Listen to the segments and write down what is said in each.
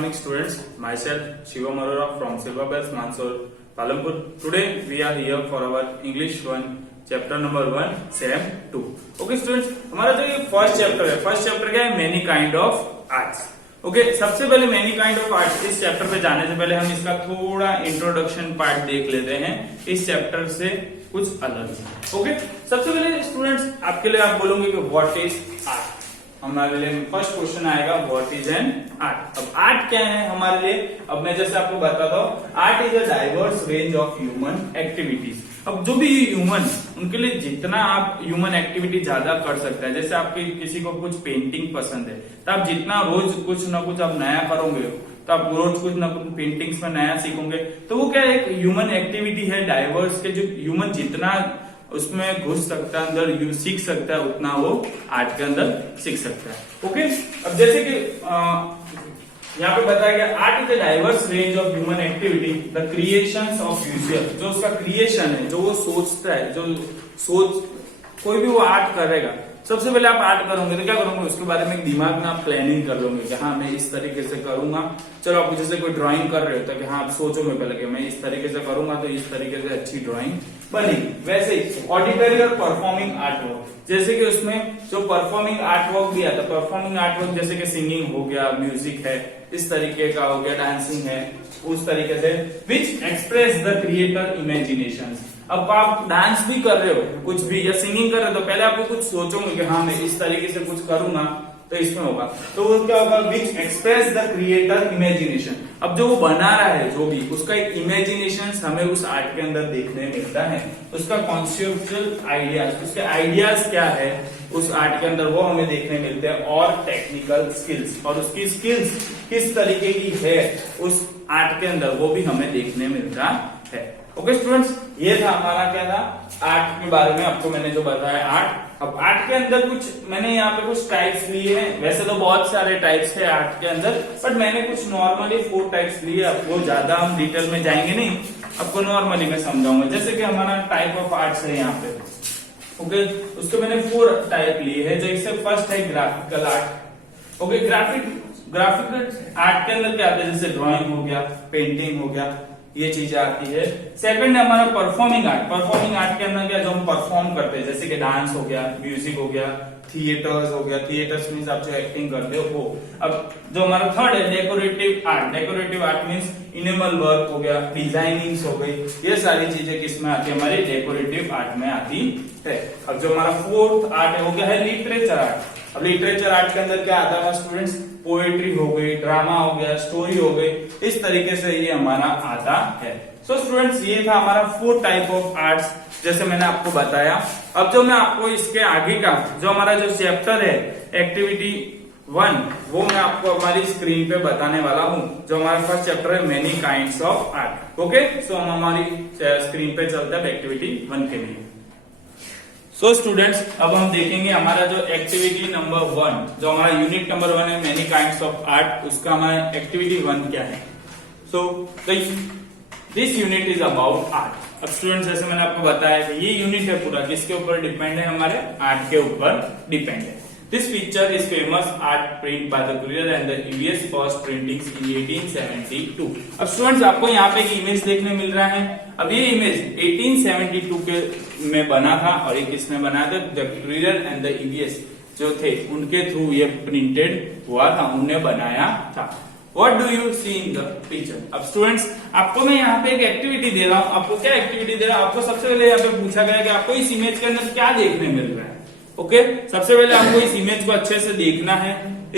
morning students, myself Shivam Arora from Silver Bells Mansoor, Palampur. Today we are here for our English 1 chapter number 1 Sem 2. Okay students, हमारा जो ये first chapter क्या है, many kind of arts. Okay सबसे पहले many kind of arts इस chapter पे जाने से पहले हम इसका थोड़ा इंट्रोडक्शन पार्ट देख लेते हैं इस चैप्टर से कुछ अलग. ओके सबसे पहले स्टूडेंट्स आपके लिए आप बोलोगे कि व्हाट इज आर्ट. हमारे लिए फर्स्ट क्वेश्चन आएगा व्हाट इज एन आर्ट. अब आर्ट क्या है हमारे लिए, अब मैं जैसे आपको बताता हूँ, art is a diverse range of human activities. अब जो भी ह्यूमन, उनके लिए जितना आप ह्यूमन एक्टिविटी ज्यादा कर सकते हैं, जैसे आपके किसी को कुछ पेंटिंग पसंद है तो आप जितना रोज कुछ ना कुछ आप नया करोगे तो आप रोज कुछ ना कुछ पेंटिंग्स में नया सीखोगे, तो वो क्या एक ह्यूमन एक्टिविटी है डाइवर्स के. जो ह्यूमन जितना उसमें घुस सकता है, अंदर सीख सकता है, उतना वो आर्ट के अंदर सीख सकता है. ओके अब जैसे कि यहाँ पे बताया गया art is a diverse range of human activity the creations of user. जो उसका क्रिएशन है, जो वो सोचता है, जो कोई भी वो आर्ट करेगा, सबसे पहले आप आर्ट करोगे तो क्या करोगे, उसके बारे में दिमाग में आप प्लानिंग कर लोगे कि हाँ मैं इस तरीके से करूंगा. चलो आप जैसे कोई ड्राइंग कर रहे हो तो कि हाँ आप सोचोगे पहले कि मैं इस तरीके से करूंगा तो इस तरीके से अच्छी ड्राइंग बनेगी. वैसे ही ऑडिटरी और परफॉर्मिंग आर्ट वर्क, जैसे कि उसमें जो परफॉर्मिंग आर्ट वर्क दिया था, परफॉर्मिंग आर्ट वर्क जैसे कि सिंगिंग हो गया, म्यूजिक है, इस तरीके का हो गया, डांसिंग है, उस तरीके से which express the creator imagination. अब आप डांस भी कर रहे हो कुछ भी या सिंगिंग कर रहे हो तो पहले आपको कुछ सोचोगे कि हाँ मैं इस तरीके से कुछ करूंगा तो इसमें होगा, तो वो क्या होगा, which express the creator imagination. अब जो वो बना रहा है जो भी, उसका एक इमेजिनेशन हमें उस आर्ट के अंदर देखने मिलता है. उसका कॉन्सेप्चुअल आइडियाज, उसके आइडियाज क्या है उस आर्ट के अंदर वो हमें देखने मिलते हैं, और टेक्निकल स्किल्स, और उसकी स्किल्स किस तरीके की है उस आर्ट के अंदर वो भी हमें देखने मिलता है. ओके स्टूडेंट्स, ये था हमारा क्या था आर्ट के बारे में आपको मैंने जो बताया आर्ट. अब आर्ट के अंदर कुछ मैंने यहाँ पे कुछ टाइप्स लिए हैं. वैसे तो बहुत सारे टाइप्स है आर्ट के अंदर, बट मैंने कुछ नॉर्मली 4 टाइप्स लिए. आपको ज्यादा हम डिटेल में जाएंगे नहीं, आपको नॉर्मली मैं समझाऊंगा. जैसे कि हमारा टाइप ऑफ आर्ट्स है यहाँ पे. ओके उसको मैंने 4 टाइप लिए है. जैसे फर्स्ट है graphical art. Okay graphical art के अंदर क्या आता है, जैसे ड्राइंग हो गया, पेंटिंग हो गया, ये चीजें आती है. सेकंड है हमारा परफॉर्मिंग आर्ट. परफॉर्मिंग आर्ट के अंदर क्या, जो हम परफॉर्म करते हैं, जैसे कि डांस हो गया, म्यूजिक हो गया, थिएटर्स हो गया. थिएटर्स मीन्स आप जो एक्टिंग करते हो वो. अब जो हमारा थर्ड है decorative art. Decorative art means enamel work हो गया, डिजाइनिंग हो गई, ये सारी चीजें किसमें आती है, हमारी डेकोरेटिव आर्ट में आती है. अब जो हमारा फोर्थ आर्ट है वो क्या है, लिटरेचर आर्ट. अब लिटरेचर आर्ट के अंदर क्या आता है स्टूडेंट्स, पोएट्री हो गई, ड्रामा हो गया, स्टोरी हो गई, इस तरीके से ये हमारा आता है. सो स्टूडेंट्स ये था हमारा 4 टाइप ऑफ आर्ट्स जैसे मैंने आपको बताया. अब जो मैं आपको इसके आगे का जो हमारा जो चैप्टर है एक्टिविटी 1 वो मैं आपको हमारी स्क्रीन पे बताने वाला हूँ. जो हमारा फर्स्ट चैप्टर है many kinds of art. Okay so हम हमारी स्क्रीन पे चलते हैं एक्टिविटी 1 के लिए. सो स्टूडेंट्स अब हम देखेंगे हमारा जो एक्टिविटी नंबर 1, जो हमारा यूनिट नंबर 1 है मेनी काइंड्स ऑफ आर्ट, उसका हमारा एक्टिविटी 1 क्या है. So this unit is about art. अब स्टूडेंट्स जैसे मैंने आपको बताया कि ये यूनिट है पूरा किसके ऊपर डिपेंड है, हमारे आर्ट के ऊपर डिपेंड है. This picture is famous art print by the Courier and the EVS first printings in 1872. अब स्टूडेंट्स आपको यहाँ पे एक इमेज देखने मिल रहा है. अब ये इमेज 1872 के में बना था और एक इसमें बना था the Courier and the EVS जो थे उनके थ्रू ये प्रिंटेड हुआ था, उन्होंने बनाया था. What do you see in the picture? अब स्टूडेंट्स आपको मैं यहाँ पे एक एक्टिविटी दे रहा हूँ. आपको क्या एक्टिविटी दे रहा हूँ, आपको सबसे पहले यहाँ पे पूछा गया कि आपको इस इमेज के अंदर क्या देखने मिल रहा है. ओके सबसे पहले आपको इस इमेज को अच्छे से देखना है.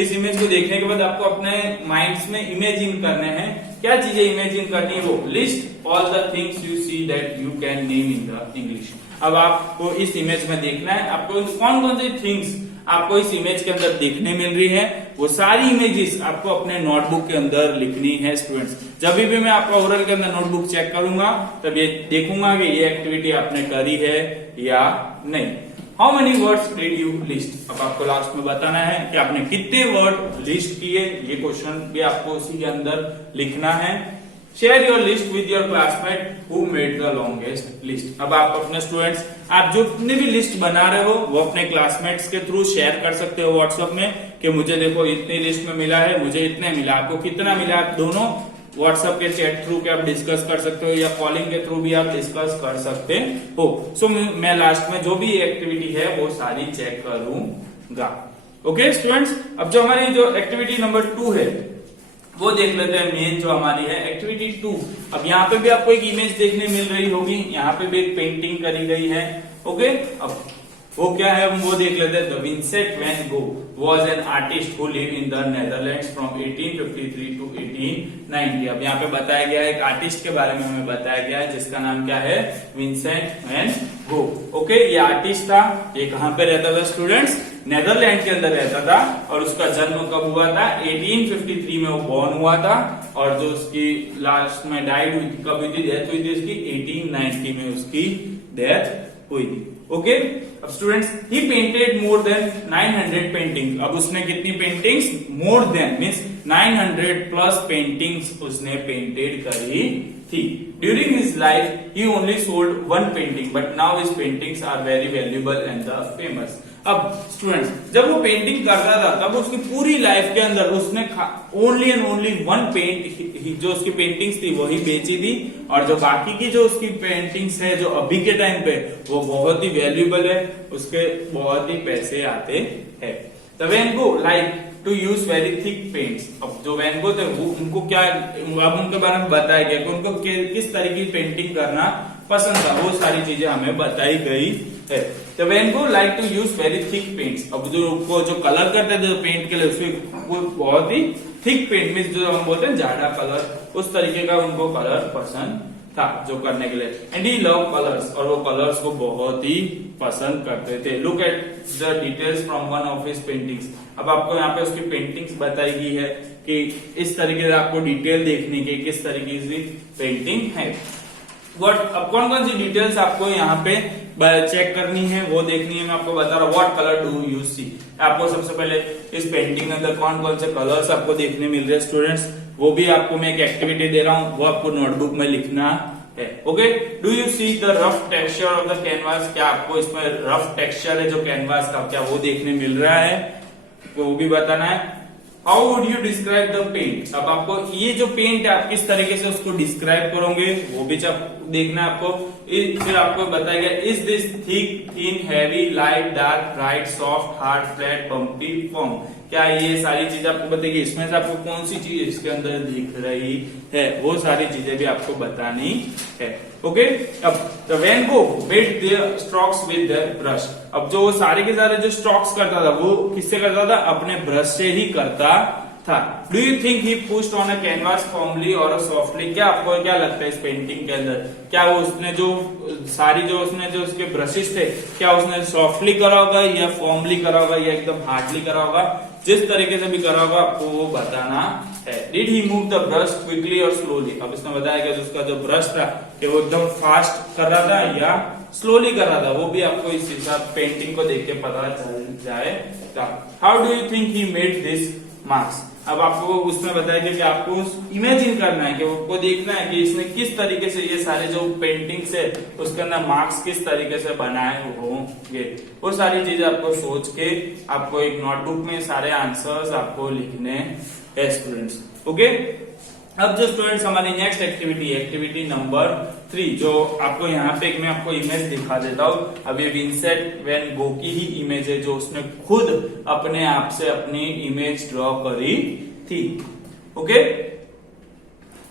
इस इमेज को देखने के बाद आपको अपने माइंड्स में इमेजिन करने हैं. क्या चीजें इमेजिन करनी है, वो list all the things you see that you can name in the English. अब आपको इस इमेज में देखना है, आपको कौन कौन सी थिंग्स आपको इस इमेज के अंदर देखने मिल रही है, वो सारी इमेजेस आपको अपने नोटबुक के अंदर लिखनी है. स्टूडेंट्स जब भी मैं आपका ओरल के अंदर नोटबुक चेक करूंगा तब ये देखूंगा कि ये एक्टिविटी आपने करी है या नहीं. How many words did you list. अब आपको लास्ट में बताना है कि आपने कितने वर्ड लिस्ट किए. ये क्वेश्चन भी आपको उसी के अंदर लिखना है. Share your list with your classmate who made the longest list. अब आप अपने स्टूडेंट्स, आप जो जितने भी लिस्ट बना रहे हो वो अपने क्लासमेट्स के थ्रू शेयर कर सकते हो व्हाट्सएप में कि मुझे देखो इतनी लिस्ट में मिला है, मुझे इतने मिला, आपको कितना मिला, आप दोनों व्हाट्सएप के चैट थ्रू के आप डिस्कस कर सकते हो या कॉलिंग के थ्रू भी आप डिस्कस कर सकते हो। सो मैं लास्ट में जो भी एक्टिविटी है वो सारी चेक करूंगा। ओके स्टूडेंट्स, अब जो हमारी जो एक्टिविटी नंबर 2 है वो देख लेते हैं। मेन जो हमारी है एक्टिविटी 2, अब यहाँ पे भी आपको एक इमेज देखने मिल रही होगी, यहाँ पे भी एक पेंटिंग करी गई है। ओके, अब वो क्या है हम वो देख लेते हैं। Vincent van Gogh was an artist who live in the Netherlands from 1853 to 1890। अब यहाँ पे बताया गया है एक आर्टिस्ट के बारे में हमें बताया गया है जिसका नाम क्या है, विंसेंट वैन गो। ओके, ये आर्टिस्ट था, ये कहाँ पे रहता था स्टूडेंट्स, नेदरलैंड के अंदर रहता था और उसका जन्म कब हुआ था, 1853 में वो बॉर्न हुआ था और जो उसकी लास्ट में डाइड हुई थी, कब हुई थी, डेथ हुई थी उसकी 1890 में उसकी डेथ हुई थी। ओके, अब students he painted more than 900 paintings. अब उसने कितनी paintings, more than means 900 plus paintings उसने पेंटेड करी थी। During his life he only sold 1 painting but now his paintings are very valuable and the famous. अब students जब वो painting करता था तब उसकी पूरी लाइफ के अंदर उसने ओनली एंड ओनली 1 पेंट जो उसकी पेंटिंग्स थी वही बेची थी और जो बाकी की जो उसकी पेंटिंग्स है जो अभी के टाइम पे वो बहुत ही वैल्यूएबल है, उसके बहुत ही पैसे आते हैं। The Van Gogh like to use very thick paints. अब जो वैन गो थे वो उनको क्या, अब उनके बारे में बताया गया कि उनको किस तरह की पेंटिंग करना पसंद था, वो सारी चीजें हमें बताई गई है। तो Van Gogh like to use very thick paints. अब जो कलर करते थे पेंट के लिए उसमें वो बहुत ही थिक पेंट में जो हम बोलते हैं जाड़ा कलर, उस तरीके का उनको कलर पसंद था जो करने के लिए। एंड ही लव कलर्स, और वो कलर्स को बहुत ही पसंद करते थे। Look at the details from one of his paintings. अब आपको यहाँ पे उसकी पेंटिंग्स बताई गई है कि इस तरीके से आपको डिटेल देखने की किस तरीके की पेंटिंग है। अब कौन कौन सी डिटेल्स आपको यहाँ पे चेक करनी है वो देखनी है, मैं आपको बता रहा हूँ। What colour do you see, आपको सबसे पहले इस पेंटिंग के अंदर कौन कौन से कलर्स आपको देखने मिल रहे हैं स्टूडेंट्स, वो भी आपको मैं एक एक्टिविटी दे रहा हूँ, वो आपको नोटबुक में लिखना है। Okay, do you see the rough texture of the canvas, क्या आपको इसमें रफ टेक्सचर है जो कैनवास का क्या वो देखने मिल रहा है, तो वो भी बताना है। How would you describe the paint, अब आपको ये जो पेंट है आप किस तरीके से उसको डिस्क्राइब करोगे वो भी देखना है आपको। फिर आपको बताया गया is this thick, thin, heavy, light, dark, bright, soft, hard, flat, bumpy, form, क्या ये सारी चीजें आपको बताएगी। इसमें से आपको कौन सी चीज इसके अंदर दिख रही है वो सारी चीजें भी आपको बतानी है। ओके, अब the Van Gogh made the strokes with the brush. अब जो सारे के सारे जो स्ट्रोक्स करता था वो किससे करता था, अपने ब्रश से ही करता था। Do you think he pushed on a canvas formally और सॉफ्टली, क्या आपको क्या लगता है इस पेंटिंग के अंदर, क्या वो उसने जो सारी जो उसने जो उसके ब्रशेस थे क्या उसने सॉफ्टली करा होगा या फॉर्मली करा होगा या एकदम हार्डली करा होगा, जिस तरीके से भी करा होगा आपको वो बताना है। Did he move the brush quickly और स्लोली, अब इसने बताया कि उसका जो ब्रश था कि वो एकदम फास्ट कर रहा था या स्लोली कर रहा था, वो भी आपको इस हिसाब पेंटिंग को देख के पता चल जाएगा। How do you think he made this marks, अब आपको उसमें बताया कि आपको इमेजिन करना है कि आपको देखना है कि इसने किस तरीके से ये सारे जो पेंटिंग्स है उसके अंदर मार्क्स किस तरीके से बनाए होंगे, वो सारी चीजें आपको सोच के आपको एक नोटबुक में सारे आंसर्स आपको लिखने हैं स्टूडेंट्स। ओके, अब जो स्टूडेंट्स हमारी नेक्स्ट एक्टिविटी है एक्टिविटी नंबर 3, जो आपको यहाँ पे मैं आपको इमेज दिखा देता हूँ। अब ये विंसेंट वैन गो की ही इमेज है जो उसने खुद अपने आप से अपनी इमेज ड्रॉ करी थी। ओके,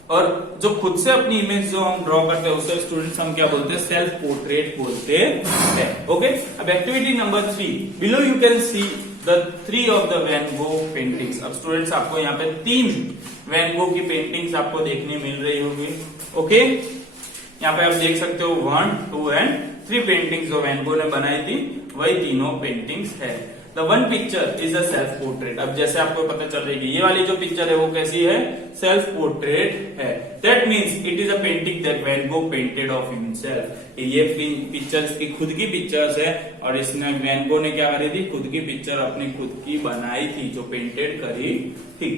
और जो खुद से अपनी इमेज जो हम ड्रॉ करते हैं उसे स्टूडेंट्स हम क्या बोलते हैं, सेल्फ पोर्ट्रेट बोलते हैं। ओके, अब activity number 3, below you can see the 3 of the Van Gogh paintings. अब स्टूडेंट्स आपको यहाँ पे 3 वैन गो की पेंटिंग्स आपको देखने मिल रही होगी। ओके, यहाँ पे आप देख सकते हो 1, 2 एंड 3 पेंटिंग्स जो वैन गो ने बनाई थी वही तीनों पेंटिंग्स है। The one picture is a self portrait, अब जैसे आपको पता चल रही है ये वाली जो पिक्चर है वो कैसी है, सेल्फ पोर्ट्रेट है। That means it is a painting that when go painted of himself, ये पिक्चर्स की खुद की पिक्चर्स है और इसने वैन गो ने क्या करी थी, खुद की पिक्चर अपनी खुद की बनाई थी जो पेंटेड करी थी।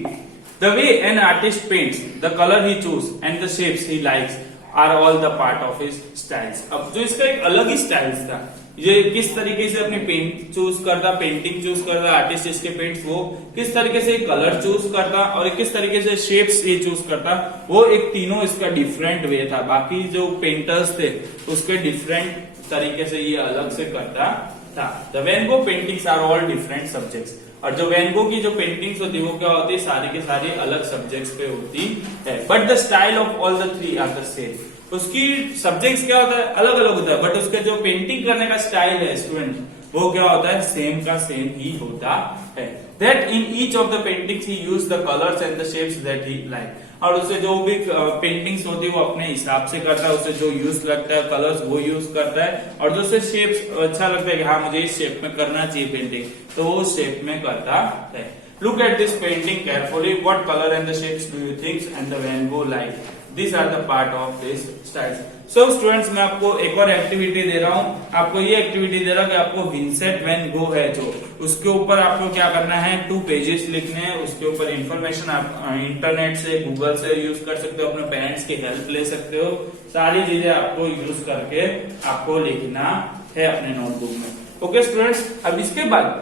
The way an artist paints, the colour he choose and the shapes he likes are all the part of his styles. अब जो इसका एक अलग ही स्टाइल्स था, ये किस तरीके से अपनी पेंट चूज करता, पेंटिंग चूज करता, आर्टिस्ट इसके पेंट्स वो किस तरीके से कलर चूज करता और किस तरीके से शेप्स ये चूज करता, वो एक तीनों इसका डिफरेंट वे था। बाकी जो पेंटर्स थे उसके डिफरेंट तरीके से ये अलग से करता था। The Van Gogh paintings are all different subjects, और जो वैन गो की जो पेंटिंग्स होती है वो क्या होती है, सारी के सारी अलग सब्जेक्ट्स पे होती है। But the style of all the three are the same, उसकी सब्जेक्ट्स क्या होता है, अलग अलग होता है, बट उसका जो पेंटिंग करने का स्टाइल है स्टूडेंट, वो क्या होता है, सेम का सेम ही होता है। That in each of the paintings he use the colours and the shapes that he like, और उसे जो भी पेंटिंग्स होती है वो अपने हिसाब से करता है, उसे जो यूज लगता है कलर्स वो यूज करता है, और जो उसे शेप्स अच्छा लगता है कि हाँ मुझे इस शेप में करना चाहिए पेंटिंग, तो वो शेप में करता है। Look at this painting carefully, what colour and the shapes do you think and the Van Gogh like, this are the part of this styles. So students, मैं आपको एक और एक्टिविटी दे रहा हूं, आपको ये एक्टिविटी दे रहा हूं कि आपको विंसेंट वैन गो है जो, उसके ऊपर आपको क्या करना है, 2 पेजेस लिखने हैं, उसके ऊपर इंफॉर्मेशन आप इंटरनेट से, गूगल से यूज कर सकते हो, अपने पेरेंट्स की हेल्प ले सकते हो, सारी चीजें आपको यूज करके आपको लिखना है अपने नोटबुक में। ओके स्टूडेंट्स, अब इसके बाद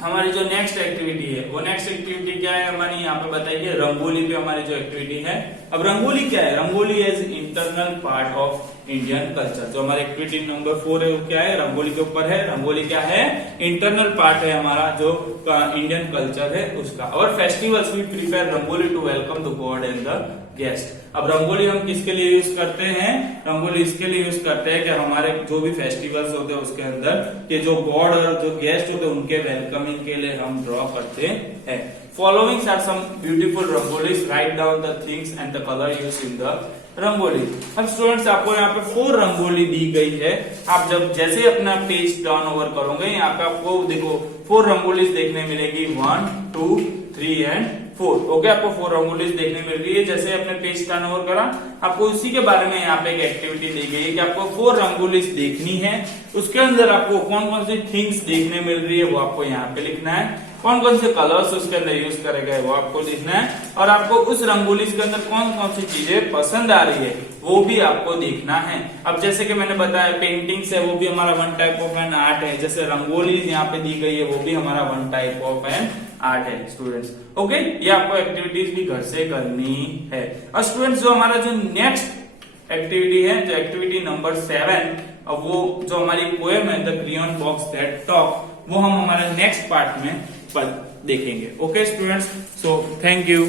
हमारी जो नेक्स्ट एक्टिविटी है, वो नेक्स्ट एक्टिविटी क्या है हमारी, यहाँ पे बताइए, रंगोली पे हमारी जो एक्टिविटी है। अब रंगोली क्या है, rangoli is internal part of Indian culture. जो हमारी एक्टिविटी नंबर 4 है वो क्या है, रंगोली के ऊपर है। रंगोली क्या है, इंटरनल पार्ट है हमारा जो इंडियन कल्चर है उसका। और festivals we prepare rangoli to welcome the god and the guest. अब रंगोली हम किसके लिए यूज करते हैं, रंगोली इसके लिए यूज करते हैं कि हमारे जो भी फेस्टिवल्स होते हैं उसके अंदर के जो गॉड और जो गेस्ट होते हैं उनके वेलकमिंग के लिए हम ड्रॉ करते हैं। Followings are some beautiful rangolis, write down the things and the colour use in the rangoli. अब स्टूडेंट्स, आपको यहाँ पे 4 रंगोली दी गई है। आप जब जैसे अपना पेज टर्न ओवर करोगे, यहाँ पे आपको देखो 4 रंगोलीज देखने मिलेगी, 1, 2, 3 एंड 4। ओके, आपको 4 रंगोलीज देखने मिल रही है। जैसे अपने पेज टर्न ओवर करा, आपको उसी के बारे में यहाँ पे एक एक्टिविटी दी गई है कि आपको 4 रंगोलीज देखनी है। उसके अंदर आपको कौन कौन सी थिंग्स देखने मिल रही है वो आपको यहाँ पे लिखना है, कौन कौन से कलर्स उसके अंदर यूज करे गए वो आपको लिखना है, और आपको उस रंगोली के अंदर कौन कौन सी चीजें पसंद आ रही है वो भी आपको देखना है। अब जैसे कि मैंने बताया पेंटिंग्स है, वो भी हमारा 1 टाइप ऑफ एन आर्ट है। जैसे रंगोली यहाँ पे दी गई है, वो भी हमारा 1 टाइप ऑफ एन आर्ट है स्टूडेंट्स। ओके, ये आपको एक्टिविटीज भी घर से करनी है। और स्टूडेंट्स, जो हमारा जो नेक्स्ट एक्टिविटी है, जो एक्टिविटी नंबर 7, वो जो हमारी पोएम है the crayon box that talk, वो हम हमारे नेक्स्ट पार्ट में देखेंगे। Okay students, so thank you.